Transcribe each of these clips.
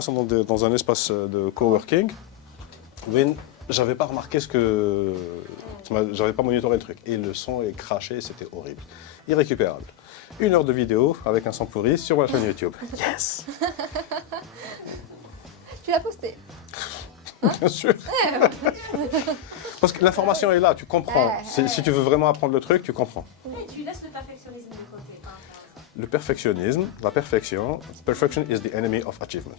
Dans un espace de coworking, où j'avais pas remarqué j'avais pas monitoré le truc. Et le son est craché, c'était horrible. Irrécupérable. 1 heure de vidéo avec un son pourri sur ma chaîne YouTube. Yes. Tu l'as posté? Bien sûr. Parce que l'information est là, tu comprends. Si tu veux vraiment apprendre le truc, tu comprends. Et tu laisses le perfectionnisme de côté. Le perfectionnisme, la perfection, perfection is the enemy of achievement.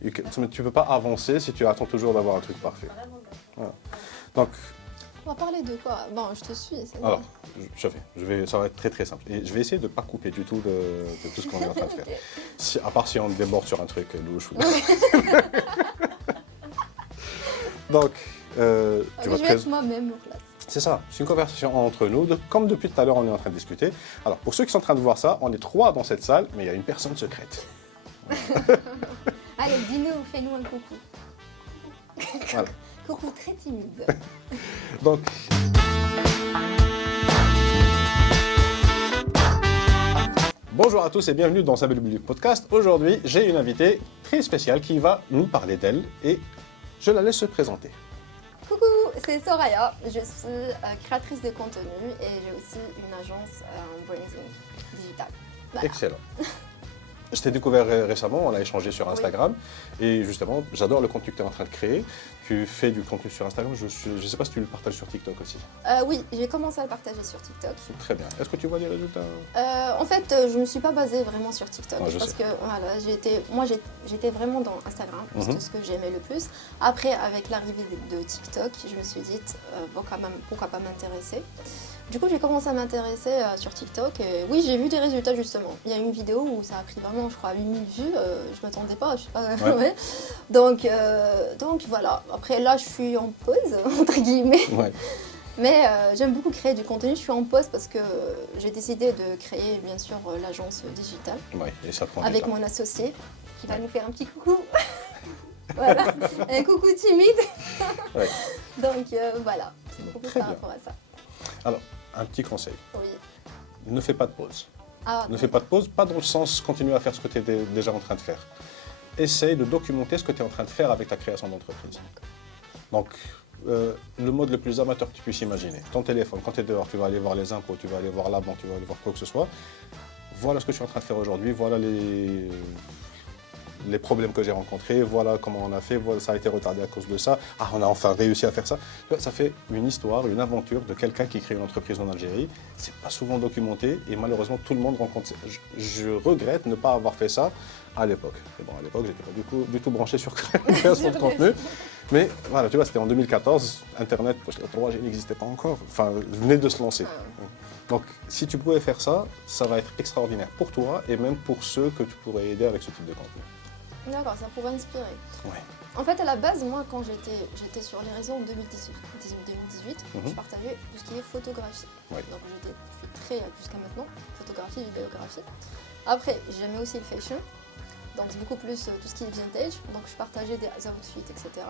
Tu ne peux pas avancer si tu attends toujours d'avoir un truc parfait. Voilà. Donc, on va parler de quoi? Bon, je te suis. Alors, ça va être très très simple. Et je vais essayer de ne pas couper du tout de tout ce qu'on est en train de faire. Okay. À part si on déborde sur un truc louche. Donc, je vais être moi-même au classe. C'est ça, c'est une conversation entre nous, comme depuis tout à l'heure on est en train de discuter. Alors, pour ceux qui sont en train de voir ça, on est 3 dans cette salle, mais il y a une personne secrète. Allez, dis-nous, fais-nous un coucou. Voilà. Coucou très timide. Donc, bonjour à tous et bienvenue dans Sabel Public Podcast. Aujourd'hui, j'ai une invitée très spéciale qui va nous parler d'elle et je la laisse se présenter. Coucou, c'est Soraya. Je suis créatrice de contenu et j'ai aussi une agence en branding digital. Voilà. Excellent. Je t'ai découvert récemment, on a échangé sur Instagram et justement, j'adore le contenu que tu es en train de créer. Tu fais du contenu sur Instagram, je ne sais pas si tu le partages sur TikTok aussi. Oui, j'ai commencé à le partager sur TikTok. Très bien. Est-ce que tu vois les résultats? En fait, je ne me suis pas basée vraiment sur TikTok parce que voilà, j'étais vraiment dans Instagram, c'était ce que j'aimais le plus. Après, avec l'arrivée de TikTok, je me suis dit pourquoi pas m'intéresser. Du coup, j'ai commencé à m'intéresser sur TikTok et oui, j'ai vu des résultats justement. Il y a une vidéo où ça a pris vraiment, je crois, 8000 vues. Je ne m'attendais pas, je sais pas. Ouais. Donc voilà. Après, là, je suis en pause, entre guillemets. Ouais. Mais j'aime beaucoup créer du contenu. Je suis en pause parce que j'ai décidé de créer, bien sûr, l'agence digitale. Ouais, et ça prend avec mon associé qui va nous faire un petit coucou. Voilà, un coucou timide. Ouais. Donc voilà, c'est beaucoup plus par rapport à ça. Alors, un petit conseil. Oui. Ne fais pas de pause. Ne fais pas de pause, pas dans le sens continue à faire ce que tu es déjà en train de faire. Essaye de documenter ce que tu es en train de faire avec ta création d'entreprise. Donc, le mode le plus amateur que tu puisses imaginer. Ton téléphone, quand tu es dehors, tu vas aller voir les impôts, tu vas aller voir la banque, tu vas aller voir quoi que ce soit. Voilà ce que je suis en train de faire aujourd'hui, voilà les problèmes que j'ai rencontrés, voilà comment on a fait, voilà, ça a été retardé à cause de ça. Ah, on a enfin réussi à faire ça. Ça fait une histoire, une aventure de quelqu'un qui crée une entreprise en Algérie. C'est pas souvent documenté et malheureusement tout le monde rencontre. Je regrette ne pas avoir fait ça à l'époque. Bon, à l'époque, j'étais pas du tout branché sur création de contenu. Mais voilà, tu vois, c'était en 2014, Internet, la 3G n'existait pas encore, enfin, venait de se lancer. Donc, si tu pouvais faire ça, ça va être extraordinaire pour toi et même pour ceux que tu pourrais aider avec ce type de contenu. D'accord, ça pourrait inspirer. Ouais. En fait, à la base, moi, quand j'étais sur les réseaux en 2018, je partageais tout ce qui est photographie. Ouais. Donc, je suis très, jusqu'à maintenant, photographie, vidéographie. Après, j'aimais aussi le fashion. Donc, c'est beaucoup plus tout ce qui est vintage. Donc, je partageais des outfits, etc.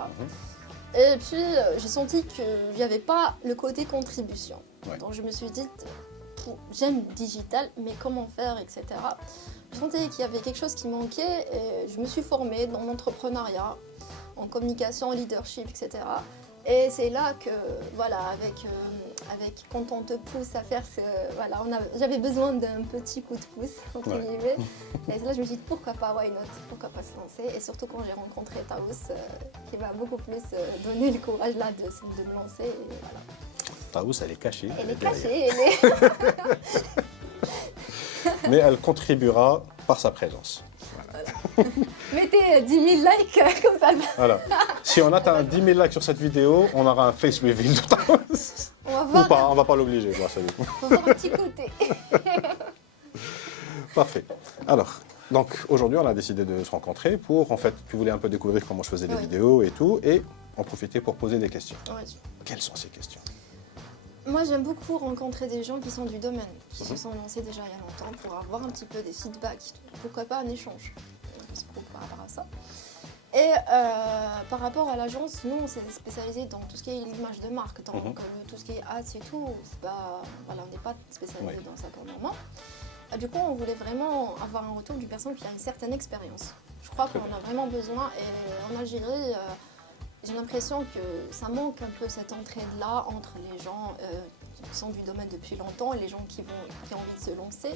Et puis, j'ai senti qu'il n'y avait pas le côté contribution. Ouais. Donc, je me suis dit, j'aime digital, mais comment faire, etc. Je sentais qu'il y avait quelque chose qui manquait et je me suis formée dans l'entrepreneuriat, en communication, en leadership, etc. Et c'est là que, voilà, quand on te pousse à faire voilà, j'avais besoin d'un petit coup de pouce, entre guillemets. Et là, je me suis dit, pourquoi pas, why not? Pourquoi pas se lancer? Et surtout quand j'ai rencontré Taous, qui m'a beaucoup plus donné le courage là de me lancer. Et voilà. Taous, elle est cachée. Elle est cachée, elle est... Mais elle contribuera par sa présence. Voilà. Mettez 10 000 likes comme ça. Voilà. Si on atteint 10 000 likes sur cette vidéo, on aura un face reveal de Taous. Ou pas, on va pas l'obliger. On va voir un petit côté. Parfait. Alors, donc aujourd'hui, on a décidé de se rencontrer pour, en fait, tu voulais un peu découvrir comment je faisais les vidéos et tout, et en profiter pour poser des questions. Oui. Quelles sont ces questions? Moi, j'aime beaucoup rencontrer des gens qui sont du domaine, qui se sont lancés déjà il y a longtemps pour avoir un petit peu des feedbacks, pourquoi pas un échange, par rapport à ça. Et par rapport à l'agence, nous, on s'est spécialisé dans tout ce qui est l'image de marque, donc tout ce qui est ads et tout, voilà, on n'est pas spécialisé dans ça pour le moment. Du coup, on voulait vraiment avoir un retour d'une personne qui a une certaine expérience. Je crois qu'on a vraiment besoin. Et en Algérie, j'ai l'impression que ça manque un peu cette entraide-là entre les gens qui sont du domaine depuis longtemps et les gens qui ont envie de se lancer.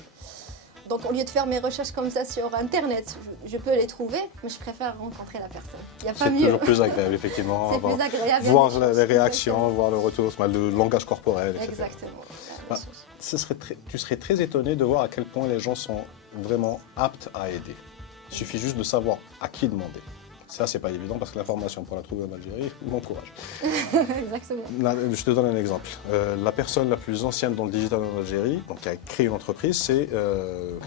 Donc au lieu de faire mes recherches comme ça sur Internet, je peux les trouver, mais je préfère rencontrer la personne. Il n'y a pas mieux. C'est toujours plus agréable, effectivement. C'est plus agréable. Voir les réactions, voir le retour, le langage corporel, etc. Exactement. Tu serais très étonné de voir à quel point les gens sont vraiment aptes à aider. Il suffit juste de savoir à qui demander. Ça, c'est pas évident parce que l'information pour la trouver en Algérie, bon courage. Exactement. Je te donne un exemple. La personne la plus ancienne dans le digital en Algérie, donc qui a créé une entreprise, c'est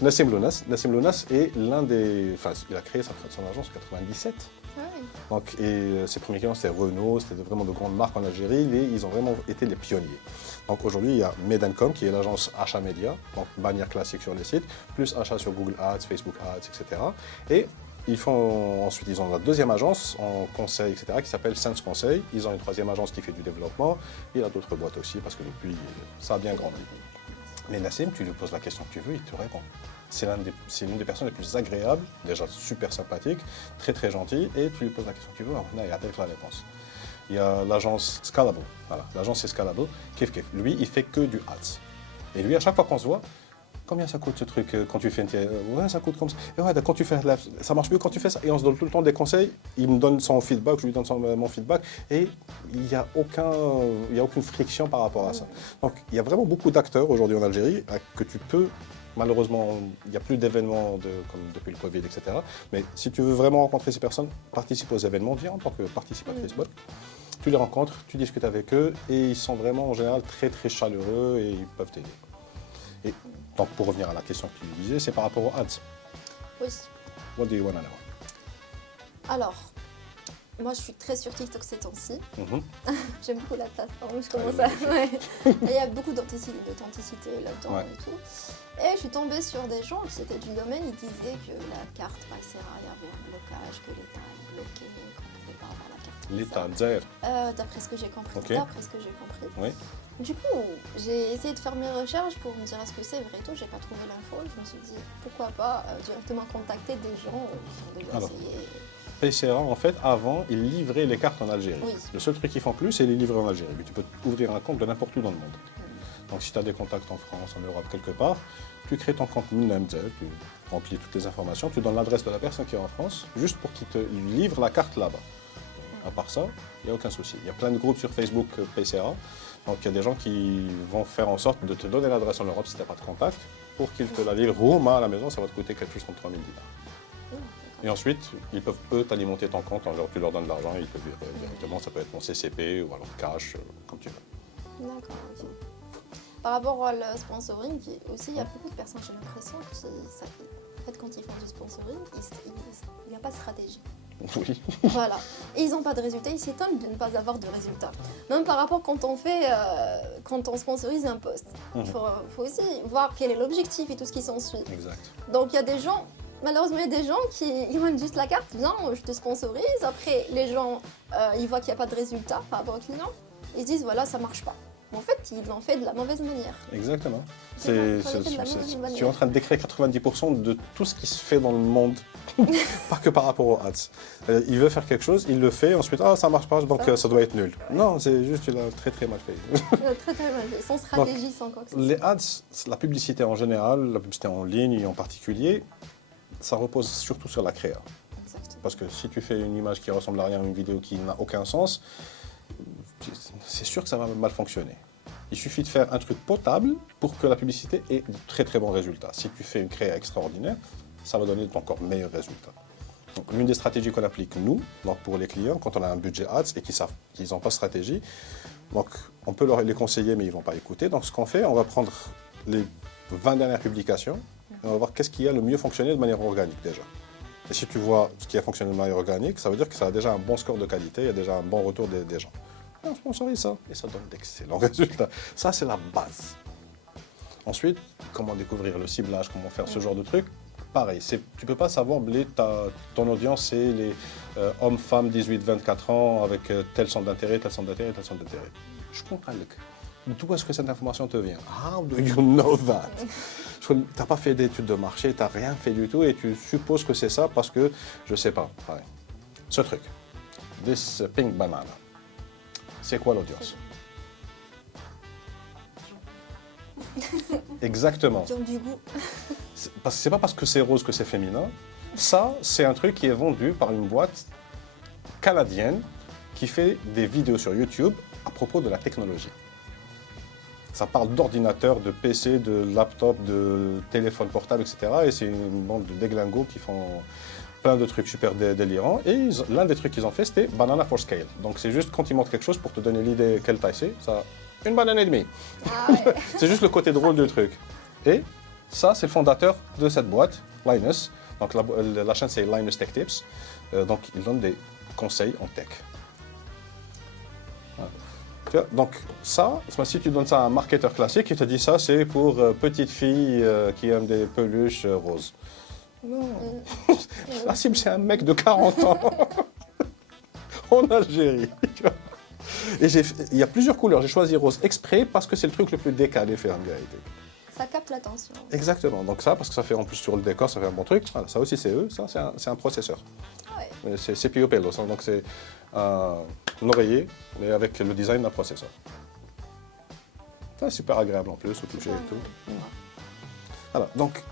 Nassim Lounas. Nassim Lounas est l'un des... Enfin, il a créé son agence en 97. Ouais. Donc, et ses premiers clients, c'était Renault, c'était vraiment de grandes marques en Algérie. Ils ont vraiment été les pionniers. Donc aujourd'hui, il y a Medencom, qui est l'agence achat média, donc bannière classique sur les sites, plus achat sur Google Ads, Facebook Ads, etc. Et ensuite, ils ont la deuxième agence en conseil, etc., qui s'appelle Sense Conseil. Ils ont une troisième agence qui fait du développement. Il y a d'autres boîtes aussi, parce que depuis, ça a bien grandi. Mais Nassim, tu lui poses la question que tu veux, il te répond. C'est l'une des personnes les plus agréables, déjà super sympathique, très très gentil, et tu lui poses la question que tu veux, il y a la réponse. Il y a l'agence Scalable, voilà, l'agence c'est Scalable, Kif Kif. Lui, il fait que du ads. Et lui, à chaque fois qu'on se voit, combien ça coûte ce truc quand tu fais ouais, ça coûte comme ça. Et ouais, quand tu fais ça marche mieux quand tu fais ça. Et on se donne tout le temps des conseils. Il me donne son feedback, je lui donne mon feedback. Et il n'y a aucune friction par rapport à ça. Donc, il y a vraiment beaucoup d'acteurs aujourd'hui en Algérie que tu peux. Malheureusement, il n'y a plus d'événements comme depuis le Covid, etc. Mais si tu veux vraiment rencontrer ces personnes, participe aux événements, viens en tant que participatrice. Tu les rencontres, tu discutes avec eux et ils sont vraiment en général très très chaleureux et ils peuvent t'aider. Et donc pour revenir à la question que tu disais, c'est par rapport aux ads. Oui. What do you want to know? Alors, moi je suis très sur TikTok ces temps-ci. J'aime beaucoup la plateforme, je commence ouais. Il y a beaucoup d'authenticité là-dedans et tout. Et je suis tombée sur des gens qui étaient du domaine, ils disaient que la carte Paysera, il y avait un blocage, que l'État a bloqué, qu'on ne pouvait pas avoir la carte. L'État, d'après ce que j'ai compris. Okay. D'après ce que j'ai compris. Oui. Du coup, j'ai essayé de faire mes recherches pour me dire est-ce que c'est vrai et tout. J'ai pas trouvé l'info. Je me suis dit pourquoi pas directement contacter des gens qui ont déjà essayé. Paysera, en fait, avant, ils livraient les cartes en Algérie. Oui. Le seul truc qu'ils font plus, c'est les livrer en Algérie. Mais tu peux ouvrir un compte de n'importe où dans le monde. Donc si tu as des contacts en France, en Europe, quelque part, tu crées ton compte Minamzel, tu remplis toutes les informations, tu donnes l'adresse de la personne qui est en France, juste pour qu'il te livre la carte là-bas. À part ça, il n'y a aucun souci. Il y a plein de groupes sur Facebook Paysera. Donc il y a des gens qui vont faire en sorte de te donner l'adresse en Europe si tu n'as pas de contact, pour qu'ils te la livrent au à la maison, ça va te coûter quelque chose comme 3000 dinars. Et ensuite, ils peuvent eux t'alimenter ton compte, tu leur donnes de l'argent et ils te virent directement, ça peut être mon CCP ou alors cash, comme tu veux. D'accord, ok. Par rapport au sponsoring, aussi il y a beaucoup de personnes, j'ai l'impression que en fait, quand ils font du sponsoring, il n'y a pas de stratégie. Oui. Voilà. Et ils n'ont pas de résultats, ils s'étonnent de ne pas avoir de résultats. Même par rapport quand on sponsorise un post. Il faut aussi voir quel est l'objectif et tout ce qui s'ensuit. Exact. Donc il y a des gens, malheureusement il y a des gens qui vendent juste la carte, viens, je te sponsorise. Après les gens, ils voient qu'il n'y a pas de résultat par rapport au client. Ils se disent voilà, ça ne marche pas. En fait, ils l'ont fait de la mauvaise manière. Exactement. Tu es en train de décrire 90% de tout ce qui se fait dans le monde, pas que par rapport aux ads. Il veut faire quelque chose, il le fait, ensuite, ça marche pas, donc ça doit être nul. Non, c'est juste qu'il a très très mal fait. Très très mal fait, sans stratégie, donc, sans quoi que ce soit. Les ads, la publicité en général, la publicité en ligne en particulier, ça repose surtout sur la créa. Exactement. Parce que si tu fais une image qui ressemble à rien, une vidéo qui n'a aucun sens, c'est sûr que ça va mal fonctionner. Il suffit de faire un truc potable pour que la publicité ait de très très bons résultats. Si tu fais une créa extraordinaire, ça va donner encore meilleurs résultats. Donc, l'une des stratégies qu'on applique nous, donc pour les clients, quand on a un budget ads et qu'ils n'ont pas de stratégie, donc on peut les conseiller mais ils ne vont pas écouter. Donc ce qu'on fait, on va prendre les 20 dernières publications et on va voir qu'est-ce qui a le mieux fonctionné de manière organique déjà. Et si tu vois ce qui a fonctionné de manière organique, ça veut dire que ça a déjà un bon score de qualité, il y a déjà un bon retour des gens. On sponsorise ça et ça donne d'excellents résultats. Ça, c'est la base. Ensuite, comment découvrir le ciblage, comment faire ce genre de truc. Pareil, tu ne peux pas savoir, ton audience, c'est les hommes, femmes, 18-24 ans, avec tel centre d'intérêt, tel centre d'intérêt, tel centre d'intérêt. Je comprends. D'où est-ce que cette information te vient? How do you know that? Tu n'as pas fait d'études de marché, tu n'as rien fait du tout et tu supposes que c'est ça parce que, je ne sais pas, pareil. Ce truc, this pink banana, c'est quoi l'audience? Exactement. Qui ont du goût. C'est pas parce que c'est rose que c'est féminin. Ça, c'est un truc qui est vendu par une boîte canadienne qui fait des vidéos sur YouTube à propos de la technologie. Ça parle d'ordinateurs, de PC, de laptop, de téléphone portable, etc. Et c'est une bande de déglingos qui font plein de trucs super délirants. Et l'un des trucs qu'ils ont fait, c'était Banana for Scale. Donc c'est juste quand ils montrent quelque chose pour te donner l'idée quelle taille c'est, ça une banane et demie. Ah ouais. C'est juste le côté drôle du truc. Et ça, c'est le fondateur de cette boîte, Linus. Donc la chaîne, c'est Linus Tech Tips. Donc il donne des conseils en tech. Voilà. Tu vois, donc ça, si tu donnes ça à un marketeur classique, il te dit ça, c'est pour petites filles qui aiment des peluches roses. Non. La cible, c'est un mec de 40 ans en Algérie. Tu vois. Et il y a plusieurs couleurs. J'ai choisi rose exprès parce que c'est le truc le plus décalé fait en vérité. Ça capte l'attention. Exactement. Donc ça, parce que ça fait en plus sur le décor, ça fait un bon truc. Voilà, ça aussi, c'est eux. Ça, c'est un processeur. Ouais. C'est CPU Pelos. Donc c'est un oreiller, mais avec le design d'un processeur. C'est super agréable en plus, au toucher et tout. Voilà. Donc,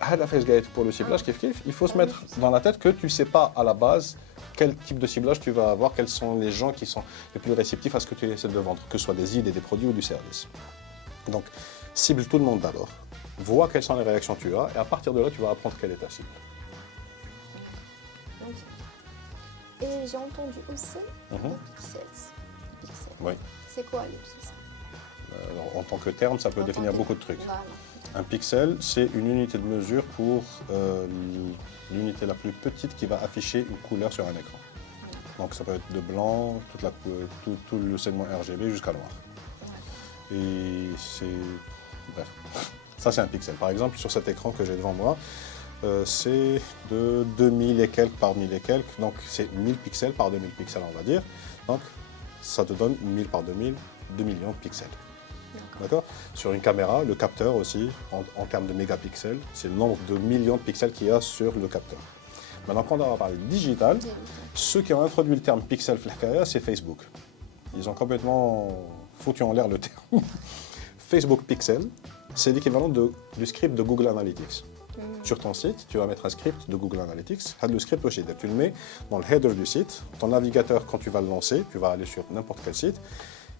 à la FaceGate pour le ciblage, il faut se mettre dans la tête que tu ne sais pas à la base quel type de ciblage tu vas avoir, quels sont les gens qui sont les plus réceptifs à ce que tu essaies de vendre, que ce soit des idées, des produits ou du service. Donc, cible tout le monde d'abord, vois quelles sont les réactions que tu as, et à partir de là, tu vas apprendre quelle est ta cible. Okay. Et j'ai entendu aussi les pixels. Oui. C'est quoi les pixels? En tant que terme, ça peut définir beaucoup de trucs. Voilà. Un pixel, c'est une unité de mesure pour l'unité la plus petite qui va afficher une couleur sur un écran. Donc ça peut être de blanc, tout le segment RGB jusqu'à noir. Et c'est... Bref, ça c'est un pixel. Par exemple, sur cet écran que j'ai devant moi, c'est de 2000 et quelques par 1000 et quelques. Donc c'est 1000 pixels par 2000 pixels, on va dire. Donc ça te donne 1000 par 2000, 2 millions de pixels. D'accord. Sur une caméra, le capteur aussi, en termes de mégapixels, c'est le nombre de millions de pixels qu'il y a sur le capteur. Maintenant, quand on va parler digital, ceux qui ont introduit le terme pixel flakaya, c'est Facebook. Ils ont complètement foutu en l'air le terme. Facebook Pixel, c'est l'équivalent du script de Google Analytics. Sur ton site, tu vas mettre un script de Google Analytics. Le script aussi, tu le mets dans le header du site. Ton navigateur, quand tu vas le lancer, tu vas aller sur n'importe quel site.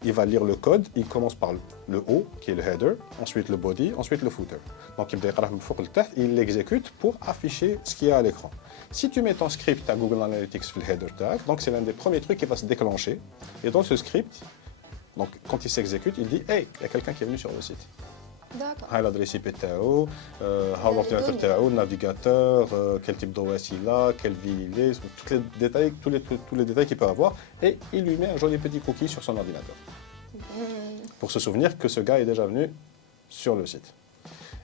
Il va lire le code, il commence par le haut, qui est le header, ensuite le body, ensuite le footer. Donc il l'exécute pour afficher ce qu'il y a à l'écran. Si tu mets ton script à Google Analytics sur le header tag, donc c'est l'un des premiers trucs qui va se déclencher. Et dans ce script, donc quand il s'exécute, il dit « Hey, il y a quelqu'un qui est venu sur le site ». D'accord. L'adresse IP تاعو, l'ordinateur تاعو, le navigateur, quel type d'OS il a, quelle ville il est, tous les détails qu'il peut avoir, et il lui met un joli petit cookie sur son ordinateur. Pour se souvenir que ce gars est déjà venu sur le site.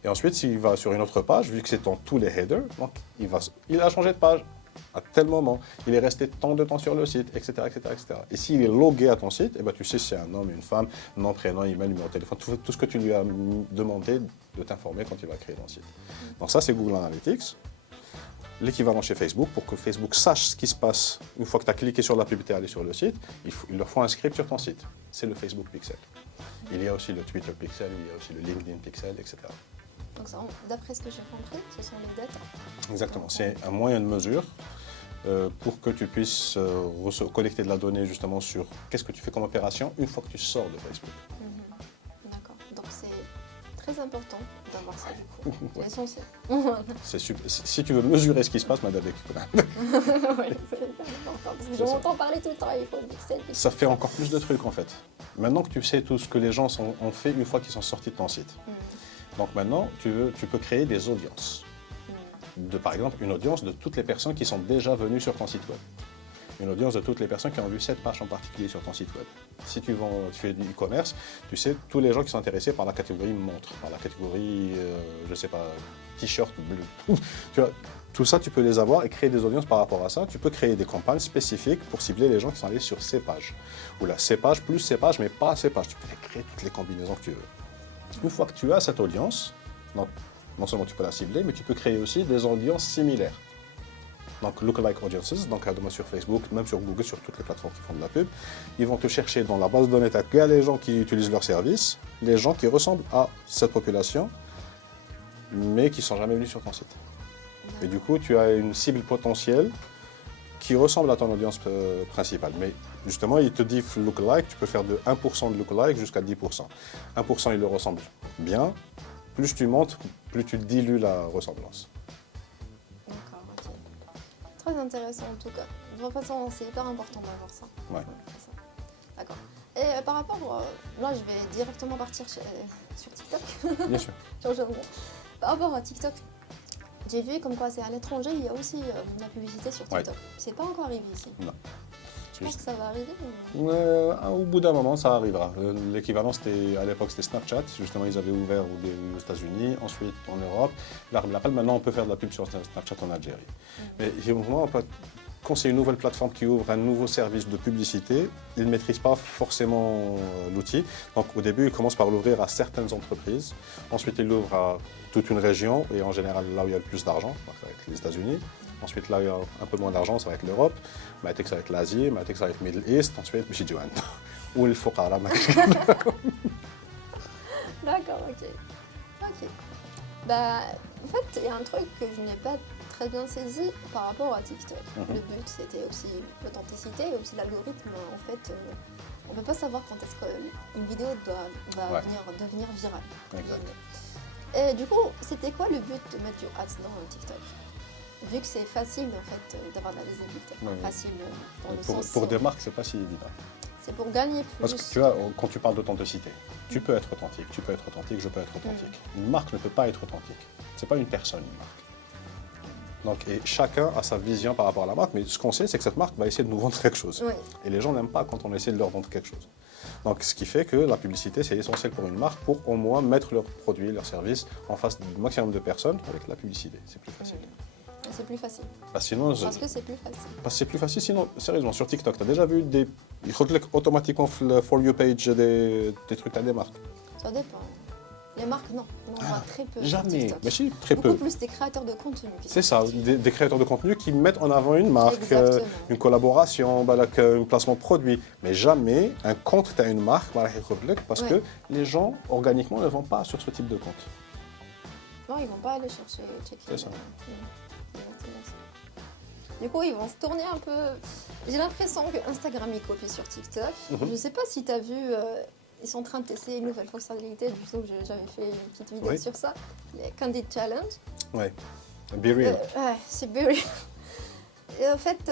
Et ensuite, s'il va sur une autre page, vu que c'est dans tous les headers, donc il a changé de page à tel moment, il est resté tant de temps sur le site, etc. etc., etc. Et s'il est logué à ton site, eh ben, tu sais si c'est un homme, une femme, nom, prénom, email, numéro de téléphone, tout ce que tu lui as demandé de t'informer quand il va créer ton site. Donc ça, c'est Google Analytics. L'équivalent chez Facebook, pour que Facebook sache ce qui se passe une fois que tu as cliqué sur la publicité et allé sur le site, il leur faut un script sur ton site. C'est le Facebook Pixel. Il y a aussi le Twitter Pixel, il y a aussi le LinkedIn Pixel, etc. Donc d'après ce que j'ai compris, ce sont les datas. Exactement, c'est un moyen de mesure pour que tu puisses collecter de la donnée justement sur qu'est-ce que tu fais comme opération une fois que tu sors de Facebook. D'accord, donc c'est très important d'avoir ça du coup, c'est essentiel. C'est super. Si tu veux mesurer ce qui se passe, madame, Oui, c'est important, parce que je m'entends parler tout le temps, il faut le pixel. Ça fait encore plus de trucs en fait. Maintenant que tu sais tout ce que les gens ont fait une fois qu'ils sont sortis de ton site. Donc maintenant, tu peux créer des audiences. Par exemple, une audience de toutes les personnes qui sont déjà venues sur ton site web. Une audience de toutes les personnes qui ont vu cette page en particulier sur ton site web. Si tu fais du e-commerce, tu sais tous les gens qui sont intéressés par la catégorie montre, par la catégorie, je sais pas, t-shirt bleu. Tu vois, tout ça, tu peux les avoir et créer des audiences par rapport à ça. Tu peux créer des campagnes spécifiques pour cibler les gens qui sont allés sur ces pages. Ou là, ces pages plus ces pages, mais pas ces pages. Tu peux créer toutes les combinaisons que tu veux. Une fois que tu as cette audience, donc non seulement tu peux la cibler, mais tu peux créer aussi des audiences similaires. Donc, lookalike audiences, donc sur Facebook, même sur Google, sur toutes les plateformes qui font de la pub, ils vont te chercher dans la base de données, tu as les gens qui utilisent leur service, les gens qui ressemblent à cette population, mais qui ne sont jamais venus sur ton site. Et du coup, tu as une cible potentielle qui ressemble à ton audience principale. Mais justement, il te dit lookalike, tu peux faire de 1% de lookalike jusqu'à 10%. 1%, il le ressemble bien. Plus tu montes, plus tu dilues la ressemblance. D'accord, ok. Très intéressant en tout cas. De toute façon, c'est hyper important d'avoir ça. Ouais. D'accord. Et par rapport, là je vais directement partir sur TikTok. Bien sûr. Par rapport à TikTok, j'ai vu comme quoi c'est à l'étranger, il y a aussi de la publicité sur TikTok. Ouais. C'est pas encore arrivé ici. Non. Je pense que ça va arriver au bout d'un moment, ça arrivera. L'équivalent, à l'époque, c'était Snapchat. Justement, ils avaient ouvert aux États-Unis, ensuite en Europe. Maintenant, on peut faire de la pub sur Snapchat en Algérie. Mais moi, quand c'est une nouvelle plateforme qui ouvre un nouveau service de publicité, ils ne maîtrisent pas forcément l'outil. Donc au début, ils commencent par l'ouvrir à certaines entreprises. Ensuite, ils l'ouvrent à toute une région, et en général là où il y a le plus d'argent, ça va être les États-Unis. Ensuite, là où il y a un peu moins d'argent, ça va être l'Europe. Maintenant, ça va être l'Asie. Maintenant, ça va être le Middle East. Ensuite, le Chidjouan. Ou le Fouqara. D'accord, ok. Ok. Bah, en fait, il y a un truc que je n'ai pas très bien saisi par rapport à TikTok. Le but, c'était aussi l'authenticité et aussi l'algorithme. En fait, on ne peut pas savoir quand est-ce qu'une vidéo va devenir virale. Exact. Et du coup, c'était quoi le but de mettre du ads dans TikTok? Vu que c'est facile en fait d'avoir de la visibilité, facile dans le sens... Pour des marques, c'est pas si évident. C'est pour gagner plus. Parce que tu vois, quand tu parles d'authenticité, tu peux être authentique, je peux être authentique. Une marque ne peut pas être authentique. C'est pas une personne, une marque. Donc, et chacun a sa vision par rapport à la marque, mais ce qu'on sait, c'est que cette marque va essayer de nous vendre quelque chose. Oui. Et les gens n'aiment pas quand on essaie de leur vendre quelque chose. Donc, ce qui fait que la publicité, c'est essentiel pour une marque pour au moins mettre leurs produits, leurs services en face du maximum de personnes avec la publicité. C'est plus facile. C'est plus facile. Parce que c'est plus facile. Parce que c'est plus facile. Sinon, sérieusement, sur TikTok, tu as déjà vu ils recliquent automatiquement le For You page des trucs à des marques. Ça dépend. Les marques, non. On en voit très peu. Jamais. Mais si, très peu. Beaucoup plus des créateurs de contenu. C'est ça, des créateurs de contenu qui mettent en avant une marque, une collaboration, un placement de produit. Mais jamais un compte à une marque, parce que les gens, organiquement, ne vont pas sur ce type de compte. Non, ils ne vont pas aller chercher. C'est ça. Du coup, ils vont se tourner un peu. J'ai l'impression que Instagram il copie sur TikTok. Je ne sais pas si tu as vu, ils sont en train de tester une nouvelle fonctionnalité. Du coup, j'avais fait une petite vidéo sur ça, les Candid Challenge. Ouais, Be Real. C'est Be Real. Et en fait,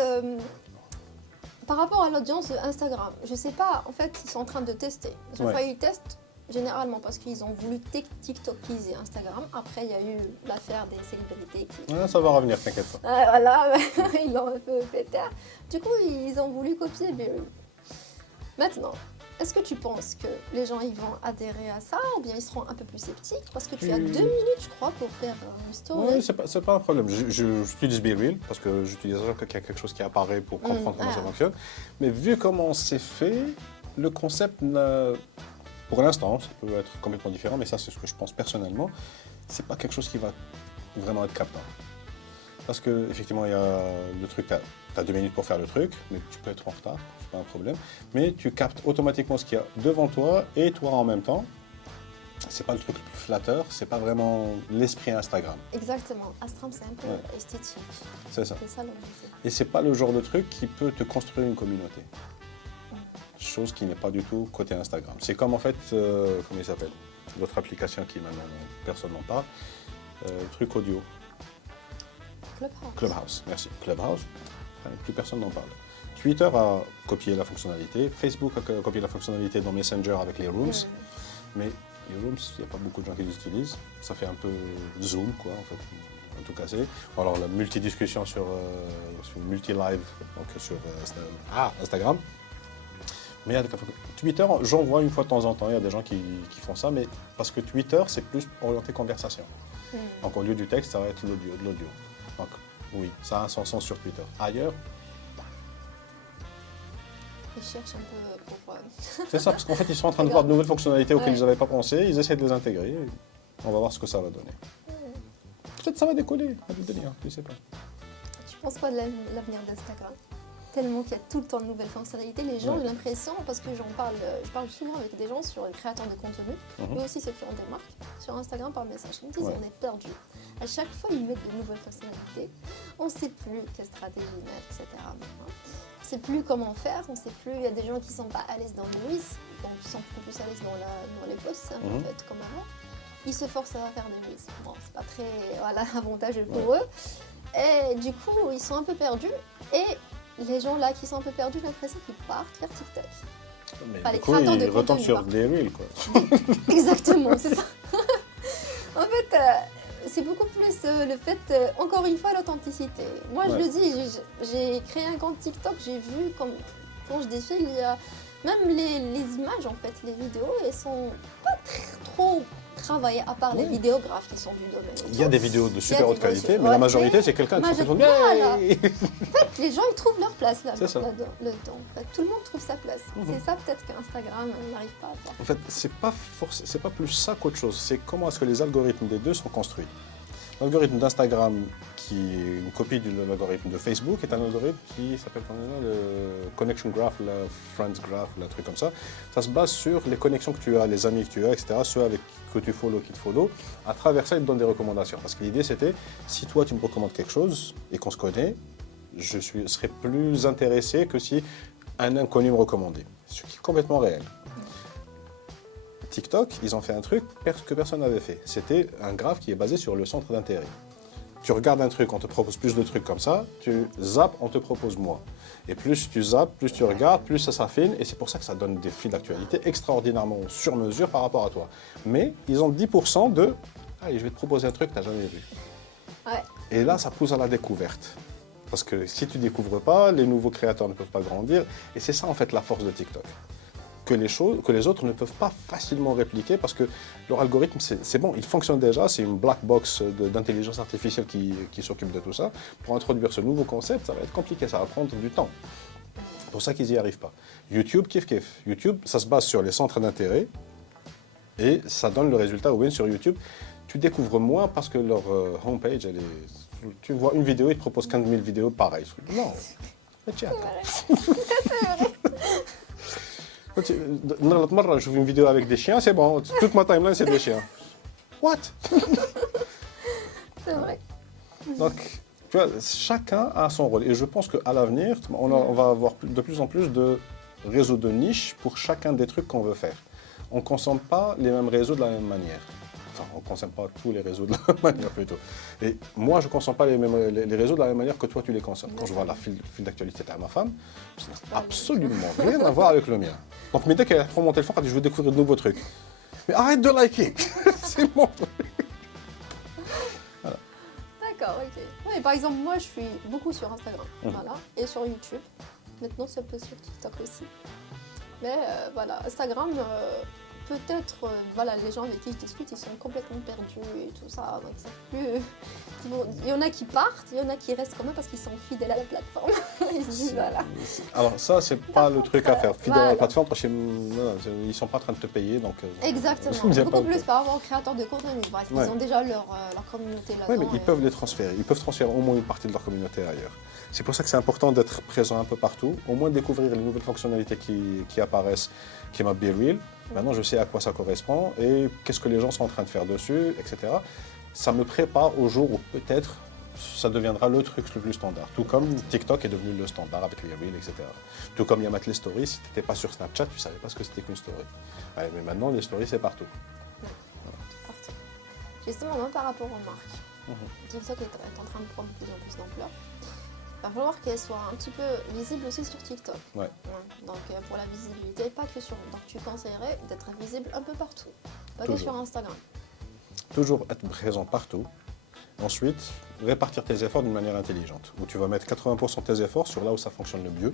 par rapport à l'audience de Instagram, je ne sais pas, en fait, ils sont en train de tester. Chaque fois, ils testent. Généralement parce qu'ils ont voulu TikTokiser Instagram. Après, il y a eu l'affaire des célébrités qui... Ça va revenir, t'inquiète pas. Voilà, ils l'ont un peu pété. Du coup, ils ont voulu copier Be Real. Maintenant, est-ce que tu penses que les gens ils vont adhérer à ça ou bien ils seront un peu plus sceptiques? Parce que tu as 2 minutes, je crois, pour faire une story. Oui, c'est pas un problème. J'utilise Be Real parce que j'utilise quelque chose qui apparaît pour comprendre comment ça fonctionne. Mais vu comment c'est fait, le concept pour l'instant, ça peut être complètement différent, mais ça, c'est ce que je pense personnellement. C'est pas quelque chose qui va vraiment être captant. Parce qu'effectivement, il y a le truc, tu as 2 minutes pour faire le truc, mais tu peux être en retard, c'est pas un problème. Mais tu captes automatiquement ce qu'il y a devant toi et toi en même temps. C'est pas le truc le plus flatteur, c'est pas vraiment l'esprit Instagram. Exactement. Instagram, c'est un peu esthétique. C'est ça. C'est ça l'objectif. Et c'est pas le genre de truc qui peut te construire une communauté. Chose qui n'est pas du tout côté Instagram. C'est comme en fait, comment il s'appelle, l'autre application qui maintenant personne n'en parle, truc audio. Clubhouse, merci. Clubhouse, plus personne n'en parle. Twitter a copié la fonctionnalité, Facebook a copié la fonctionnalité dans Messenger avec les Rooms, mais les Rooms, il n'y a pas beaucoup de gens qui les utilisent. Ça fait un peu Zoom, quoi, en fait, un tout cassé. Alors la multidiscussion sur multi-live, donc sur Instagram. Mais Twitter, j'en vois une fois de temps en temps, il y a des gens qui font ça, mais parce que Twitter, c'est plus orienté conversation. Donc au lieu du texte, ça va être de l'audio. Donc oui, ça a son sens sur Twitter. Ailleurs, ils cherchent un peu pour... c'est ça, parce qu'en fait, ils sont en train de voir de nouvelles fonctionnalités auxquelles ils n'avaient pas pensé, ils essaient de les intégrer, on va voir ce que ça va donner. peut-être ça va décoller, je sais pas. Tu penses quoi de l'avenir d'Instagram? Tellement qu'il y a tout le temps de nouvelles fonctionnalités, les gens ont l'impression, parce que je parle souvent avec des gens sur les créateurs de contenu, mais aussi ceux qui ont des marques, sur Instagram par message, ils me disent on est perdu. À chaque fois, ils mettent de nouvelles fonctionnalités, on ne sait plus quelle stratégie mettre, etc. On ne sait plus comment faire, on ne sait plus, il y a des gens qui ne sont pas à l'aise dans le Reels, donc ils sont beaucoup plus à l'aise dans les posts, en fait, comme avant. Ils se forcent à faire des Reels. Bon, c'est pas très avantageux pour eux. Et du coup, ils sont un peu perdus. Et les gens là qui sont un peu perdus, j'ai l'impression qu'ils partent vers TikTok. Mais du coup, ils retombent sur des Reels, quoi. Exactement, c'est ça. En fait, c'est beaucoup plus le fait, encore une fois, l'authenticité. Moi, je le dis, j'ai créé un compte TikTok, j'ai vu quand je défile, il y a même les images, en fait, les vidéos, elles sont pas trop travaillées, à part les vidéographes qui sont du domaine. Il y a des vidéos de super haute qualité, mais la majorité, c'est quelqu'un qui fait son voilà. En fait, les gens, ils trouvent leur place là-dedans. En fait, tout le monde trouve sa place. C'est ça, peut-être qu'Instagram n'arrive pas à faire. En fait, c'est pas plus ça qu'autre chose. C'est comment est-ce que les algorithmes des deux sont construits. L'algorithme d'Instagram, qui est une copie de l'algorithme de Facebook, est un algorithme qui s'appelle le Connection Graph, le Friends Graph, un truc comme ça. Ça se base sur les connexions que tu as, les amis que tu as, etc., ceux avec que tu follow, qui te follow. À travers ça, ils te donnent des recommandations. Parce que l'idée, c'était, si toi, tu me recommandes quelque chose et qu'on se connaît, je serais plus intéressé que si un inconnu me recommandait. Ce qui est complètement réel. TikTok, ils ont fait un truc que personne n'avait fait. C'était un graphe qui est basé sur le centre d'intérêt. Tu regardes un truc, on te propose plus de trucs comme ça, tu zappes, on te propose moins. Et plus tu zappes, plus tu regardes, plus ça s'affine, et c'est pour ça que ça donne des fils d'actualité extraordinairement sur mesure par rapport à toi. Mais ils ont 10% de « Allez, je vais te proposer un truc que tu n'as jamais vu. » Et là, ça pousse à la découverte. Parce que si tu ne découvres pas, les nouveaux créateurs ne peuvent pas grandir. Et c'est ça, en fait, la force de TikTok. Que les autres ne peuvent pas facilement répliquer parce que leur algorithme, c'est bon, il fonctionne déjà, c'est une black box d'intelligence artificielle qui s'occupe de tout ça. Pour introduire ce nouveau concept, ça va être compliqué, ça va prendre du temps. C'est pour ça qu'ils n'y arrivent pas. YouTube, kiff. YouTube, ça se base sur les centres d'intérêt et ça donne le résultat win sur YouTube. Tu découvres moins parce que leur homepage, tu vois une vidéo, ils te proposent 15 000 vidéos pareilles. Non, mais tiens. L'autre fois, je fais une vidéo avec des chiens, c'est bon, toute ma timeline c'est des chiens. What? C'est vrai. Donc, tu vois, chacun a son rôle. Et je pense qu'à l'avenir, on va avoir de plus en plus de réseaux de niche pour chacun des trucs qu'on veut faire. On ne consomme pas les mêmes réseaux de la même manière. Enfin, on ne consomme pas tous les réseaux de la même manière plutôt. Et moi, je ne consomme pas les réseaux de la même manière que toi, tu les consommes. Quand je vois la file d'actualité de ma femme, ça n'a absolument rien à voir avec le mien. Donc, mais dès qu'elle prend mon téléphone, elle dit, je veux découvrir de nouveaux trucs. Mais arrête de liker. C'est bon. Voilà. D'accord, ok. Oui, par exemple, moi, je suis beaucoup sur Instagram, voilà, et sur YouTube. Maintenant, c'est un peu sur TikTok aussi. Mais voilà, Instagram, peut-être, voilà, les gens avec qui je discute, ils sont complètement perdus et tout ça. Donc, plus... Il y en a qui partent, il y en a qui restent quand même parce qu'ils sont fidèles à la plateforme. Ils se disent, voilà. Alors ça, c'est pas le truc à faire. Fidèle à la plateforme, parce qu'ils ne sont pas en train de te payer. Donc, exactement. Beaucoup plus par rapport aux créateurs de contenu. Parce qu'ils ont déjà leur communauté là-dedans. Oui, mais ils peuvent les transférer. Ils peuvent transférer au moins une partie de leur communauté ailleurs. C'est pour ça que c'est important d'être présent un peu partout, au moins découvrir les nouvelles fonctionnalités qui apparaissent, qui m'a Be Real. Maintenant, je sais à quoi ça correspond et qu'est-ce que les gens sont en train de faire dessus, etc. Ça me prépare au jour où peut-être ça deviendra le truc le plus standard. Tout comme TikTok est devenu le standard avec les Reels, etc. Tout comme il y a maintenant les stories, si tu n'étais pas sur Snapchat, tu ne savais pas ce que c'était qu'une story. Ouais, mais maintenant, les stories, c'est partout. Voilà. Partout. Justement, même par rapport aux marques, TikTok est en train de prendre de plus en plus d'ampleur. Il va falloir qu'elle soit un petit peu visible aussi sur TikTok. Ouais. Donc pour la visibilité, pas que sur... Donc tu conseillerais d'être visible un peu partout, pas Toujours. que sur Instagram. Toujours être présent partout. Ensuite, répartir tes efforts d'une manière intelligente, où tu vas mettre 80% de tes efforts sur là où ça fonctionne le mieux.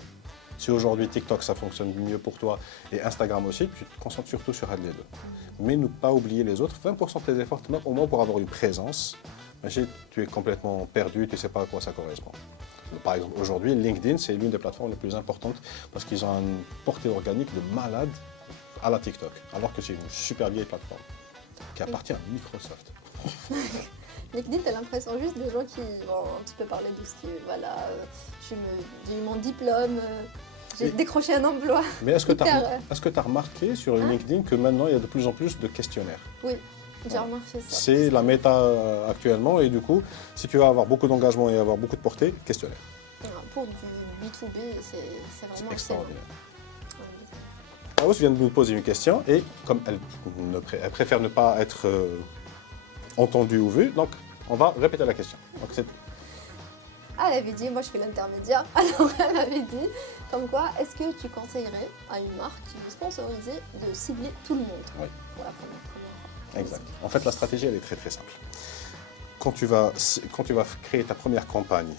Si aujourd'hui TikTok ça fonctionne mieux pour toi et Instagram aussi, tu te concentres surtout sur un des deux. Mais ne pas oublier les autres, 20% de tes efforts au moins pour avoir une présence. Mais si tu es complètement perdu, tu ne sais pas à quoi ça correspond. Par exemple, aujourd'hui, LinkedIn, c'est l'une des plateformes les plus importantes parce qu'ils ont une portée organique de malade à la TikTok, alors que c'est une super vieille plateforme qui appartient à Microsoft. LinkedIn, t'as l'impression juste des gens qui vont un petit peu parler de ce qui est, voilà, j'ai eu mon diplôme, j'ai décroché un emploi. Mais est-ce que tu as remarqué sur LinkedIn que maintenant, il y a de plus en plus de questionnaires? Oui, j'ai remarqué ça. C'est la méta actuellement, et du coup, si tu veux avoir beaucoup d'engagement et avoir beaucoup de portée, questionnaire. Pour du B2B, c'est vraiment extraordinaire. Aous vient de nous poser une question, et comme elle préfère ne pas être entendue ou vue, donc on va répéter la question. Donc, elle avait dit, moi je fais l'intermédiaire, alors elle avait dit, comme quoi, est-ce que tu conseillerais à une marque qui veut sponsoriser de cibler tout le monde? Oui. Pour la première fois. Exact. En fait, la stratégie, elle est très très simple. Quand tu vas créer ta première campagne,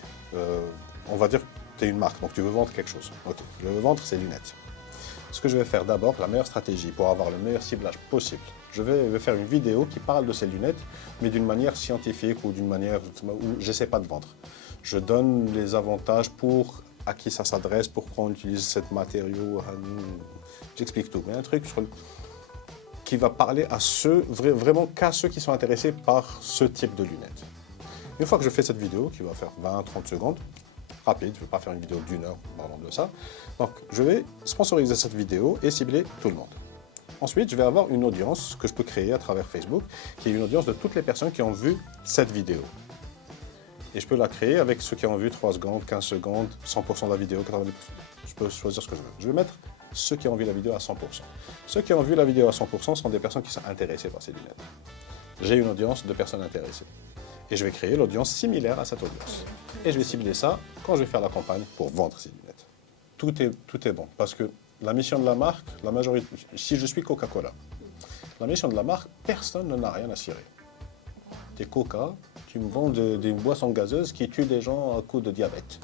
on va dire que tu es une marque, donc tu veux vendre quelque chose. Ok, je veux vendre ces lunettes. Ce que je vais faire d'abord, la meilleure stratégie pour avoir le meilleur ciblage possible, je vais faire une vidéo qui parle de ces lunettes, mais d'une manière scientifique ou d'une manière où je n'essaie pas de vendre. Je donne les avantages à qui ça s'adresse, pourquoi on utilise cette matériau. J'explique tout. Mais un truc qui va parler à vraiment qu'à ceux qui sont intéressés par ce type de lunettes. Une fois que je fais cette vidéo, qui va faire 20-30 secondes, rapide, je ne vais pas faire une vidéo d'1 heure parlant de ça, donc je vais sponsoriser cette vidéo et cibler tout le monde. Ensuite, je vais avoir une audience que je peux créer à travers Facebook, qui est une audience de toutes les personnes qui ont vu cette vidéo. Et je peux la créer avec ceux qui ont vu 3 secondes, 15 secondes, 100% de la vidéo, 90%. Je peux choisir ce que je veux. Je vais mettre ceux qui ont vu la vidéo à 100%. Ceux qui ont vu la vidéo à 100% sont des personnes qui sont intéressées par ces lunettes. J'ai une audience de personnes intéressées. Et je vais créer l'audience similaire à cette audience. Et je vais cibler ça quand je vais faire la campagne pour vendre ces lunettes. Tout est bon. Parce que la mission de la marque, la majorité, si je suis Coca-Cola, la mission de la marque, personne n'en a rien à cirer. T'es Coca, tu me vends des boissons gazeuses qui tuent des gens à cause de diabète.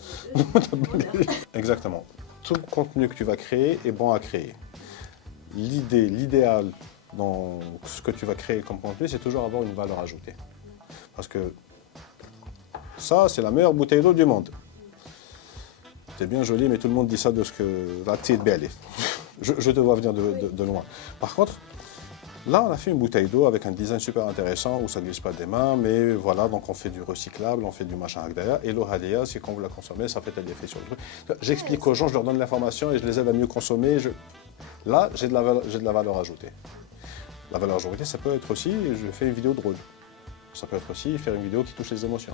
Exactement. Tout le contenu que tu vas créer est bon à créer. L'idéal dans ce que tu vas créer comme contenu, c'est toujours avoir une valeur ajoutée. Parce que ça, c'est la meilleure bouteille d'eau du monde. C'est bien joli, mais tout le monde dit ça de ce que la petite belle est. Je te vois venir de loin. Par contre, là, on a fait une bouteille d'eau avec un design super intéressant où ça ne glisse pas des mains, mais voilà, donc on fait du recyclable, on fait du machin Agdaya. Et l'eau Hadia, c'est quand vous la consommez, ça fait tel effet sur le truc. J'explique aux gens, je leur donne l'information et je les aide à mieux consommer. Là, j'ai de la valeur ajoutée. La valeur ajoutée, ça peut être aussi, je fais une vidéo drôle. Ça peut être aussi faire une vidéo qui touche les émotions.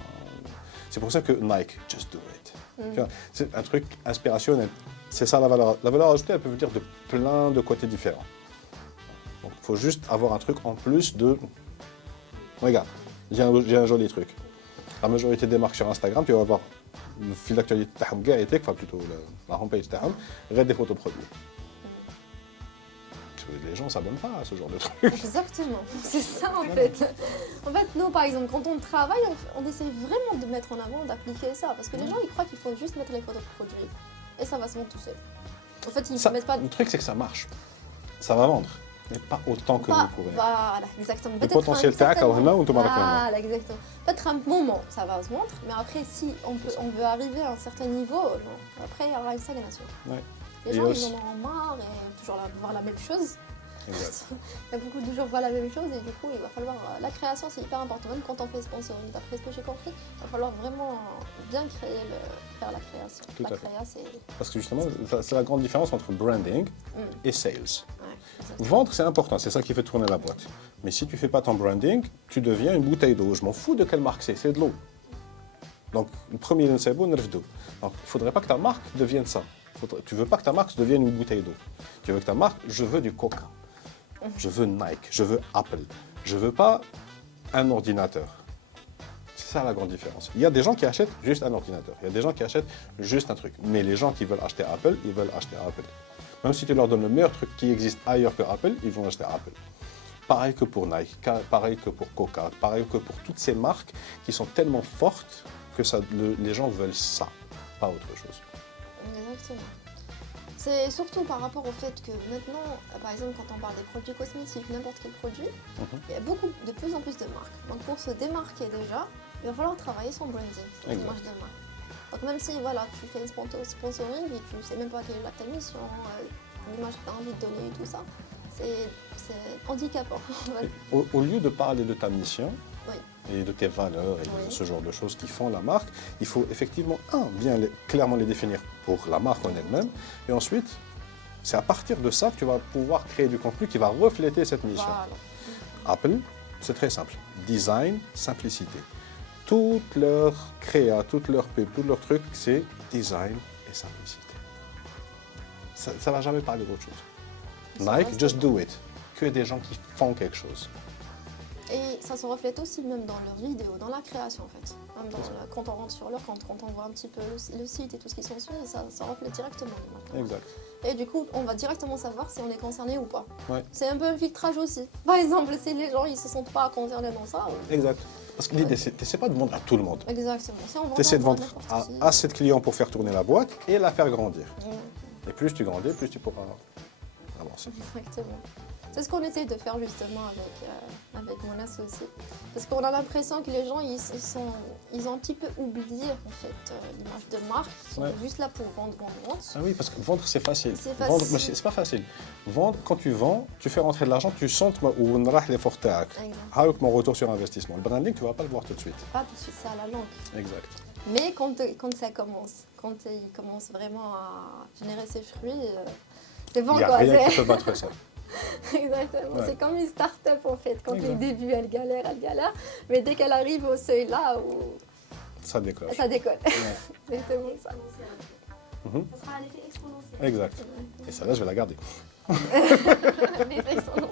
C'est pour ça que Nike, just do it. C'est un truc inspirationnel. C'est ça la valeur. La valeur ajoutée, elle peut venir de plein de côtés différents. Donc il faut juste avoir un truc en plus de... Regarde, j'ai un joli truc. La majorité des marques sur Instagram, tu vas avoir le fil d'actualité, enfin plutôt la homepage, regarde des photos de produits. Les gens ne s'abonnent pas à ce genre de truc. Exactement, c'est ça en fait. En fait, nous par exemple, quand on travaille, on essaie vraiment de mettre en avant, d'appliquer ça. Parce que les gens, ils croient qu'il faut juste mettre les photos de produits. Et ça va se vendre tout seul. En fait, ils ne mettent pas... Le truc, c'est que ça marche. Ça va vendre. Mais pas autant que vous pourrez. Voilà, exactement. Le potentiel tac, on te marque. Voilà, exactement. Peut-être un moment, ça va se vendre. Mais après, si on veut arriver à un certain niveau, après, il y aura une stagnation. Ouais. Les gens, ils en ont marre et toujours voir la même chose. Exact. Il y a beaucoup de gens qui voient la même chose et du coup, il va falloir... La création, c'est hyper important. Même quand on fait sponsoring, d'après ce que j'ai compris, il va falloir vraiment bien faire la création. Tout à fait. C'est... Parce que justement, c'est la grande différence entre branding et sales. Ouais, vendre, c'est important, c'est ça qui fait tourner la boîte. Mais si tu ne fais pas ton branding, tu deviens une bouteille d'eau. Je m'en fous de quelle marque c'est de l'eau. Donc, le premier, c'est bon, Donc, il ne faudrait pas que ta marque devienne ça. Tu ne veux pas que ta marque devienne une bouteille d'eau. Tu veux que ta marque, je veux du Coca. Je veux Nike, je veux Apple. Je ne veux pas un ordinateur. C'est ça la grande différence. Il y a des gens qui achètent juste un ordinateur. Il y a des gens qui achètent juste un truc. Mais les gens qui veulent acheter Apple, ils veulent acheter Apple. Même si tu leur donnes le meilleur truc qui existe ailleurs que Apple, ils vont acheter Apple. Pareil que pour Nike, pareil que pour Coca, pareil que pour toutes ces marques qui sont tellement fortes que les gens veulent ça, pas autre chose. Exactement. C'est surtout par rapport au fait que maintenant, par exemple, quand on parle des produits cosmétiques, n'importe quel produit, il y a de plus en plus de marques. Donc pour se démarquer déjà, il va falloir travailler son branding, son image de marque. Donc même si voilà, tu fais une sponsoring et tu ne sais même pas quelle est ta mission, l'image que tu as envie de donner et tout ça, c'est handicapant. Au lieu de parler de ta mission, et de tes valeurs et Oui. de ce genre de choses qui font la marque. Il faut effectivement, bien clairement les définir pour la marque en elle-même. Et ensuite, c'est à partir de ça que tu vas pouvoir créer du contenu qui va refléter cette mission. Voilà. Apple, c'est très simple. Design, simplicité. Toute leur créa, toute leur pub, tout leur truc, c'est design et simplicité. Ça ne va jamais parler d'autre chose. Ça Nike, reste just do it. Que des gens qui font quelque chose. Et ça se reflète aussi même dans leurs vidéos, dans la création en fait. Même quand on rentre sur leur compte, quand on voit un petit peu le site et tout ce qui s'ensuit, ça reflète directement les marques. Exact. Et du coup, on va directement savoir si on est concerné ou pas. Ouais. C'est un peu un filtrage aussi. Par exemple, si les gens ils se sentent pas concernés dans ça. Exact. Parce que l'idée, c'est t'essaies pas de vendre à tout le monde. Exactement. Si on vend Tu essaies de pas vendre à n'importe qui. assez de clients pour faire tourner la boîte et la faire grandir. Mm, Et plus tu grandis, plus tu pourras avancer. Exactement. C'est ce qu'on essaie de faire justement avec mon asso aussi. Parce qu'on a l'impression que les gens, ils ont un petit peu oublié en fait l'image de marque. Ils sont Ouais. juste là pour vendre. Ah oui, parce que vendre, c'est facile. C'est Vendre, facile. mais c'est pas facile. Vendre, quand tu vends, tu fais rentrer de l'argent, tu sens où on a l'effort tac. Exact. Mon retour sur investissement. Le branding, tu vas pas le voir tout de suite. Pas tout de suite, c'est à la langue. Exact. Mais quand ça commence, quand il commence vraiment à générer ses fruits, c'est bon Il n'y a quoi. rien c'est- qui peut battre ça. Exactement, Ouais. c'est comme une start-up en fait. Quand Exact. les débuts, elle galère. Mais dès qu'elle arrive au seuil là, où Ça décolle. ça décolle. Ouais. Exactement ça. Mhm. Ça sera à l'effet exponentiel. Exact. Et celle-là, je vais la garder. Les effets sont longs.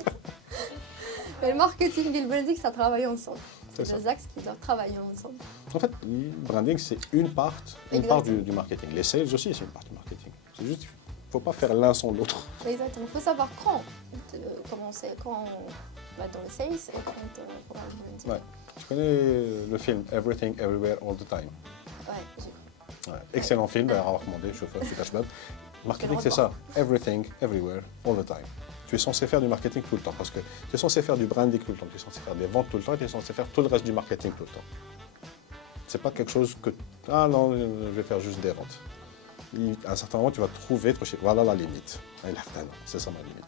Mais le marketing et le branding, ça travaille ensemble. C'est C'est ça. deux axes qui doivent travailler ensemble. En fait, le branding, c'est une part Exactement. du marketing. Les sales aussi, c'est une part du marketing. C'est juste, il ne faut pas faire l'un sans l'autre. Exactement. Il faut savoir quand commencer, quand on va dans le sales et quand on va dans le branding. Ouais. Tu connais le film Everything, Everywhere, All the Time. Ouais, j'ai- Ouais. Excellent film, d'ailleurs, à recommander, je fais super chouette. Marketing, c'est ça. Everything, everywhere, all the time. Tu es censé faire du marketing tout le temps parce que tu es censé faire du branding tout le temps, tu es censé faire des ventes tout le temps et tu es censé faire tout le reste du marketing tout le temps. C'est pas quelque chose que ah non, je vais faire juste des ventes. À un certain moment, tu vas trouver voilà la limite. Et là, non, c'est ça ma limite.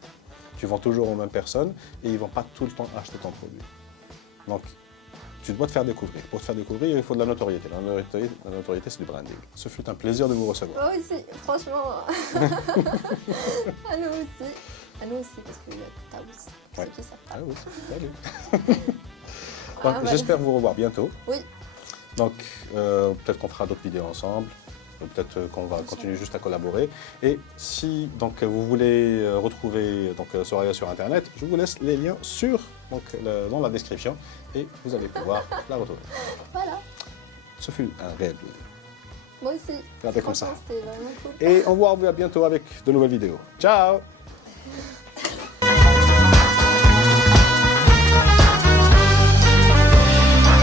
Tu vends toujours aux mêmes personnes et ils vont pas tout le temps acheter ton produit. Donc, tu dois te faire découvrir. Pour te faire découvrir, il faut de la notoriété. La notoriété, c'est du branding. Ce fut un plaisir de vous recevoir. Moi aussi, franchement. À nous aussi. À nous aussi, parce qu'il y a Taous. Ouais. Ceux qui savent pas. Ah oui, salut. Donc, Ah ouais. j'espère vous revoir bientôt. Oui. Donc, peut-être qu'on fera d'autres vidéos ensemble. Peut-être qu'on va continuer juste à collaborer. Et si donc, vous voulez retrouver Soraya sur Internet, je vous laisse les liens dans la description et vous allez pouvoir la retrouver. Voilà. Ce fut un réel plaisir. Moi aussi. Regardez comme ça. Franchement, c'était vraiment cool. Et on vous revoit bientôt avec de nouvelles vidéos. Ciao!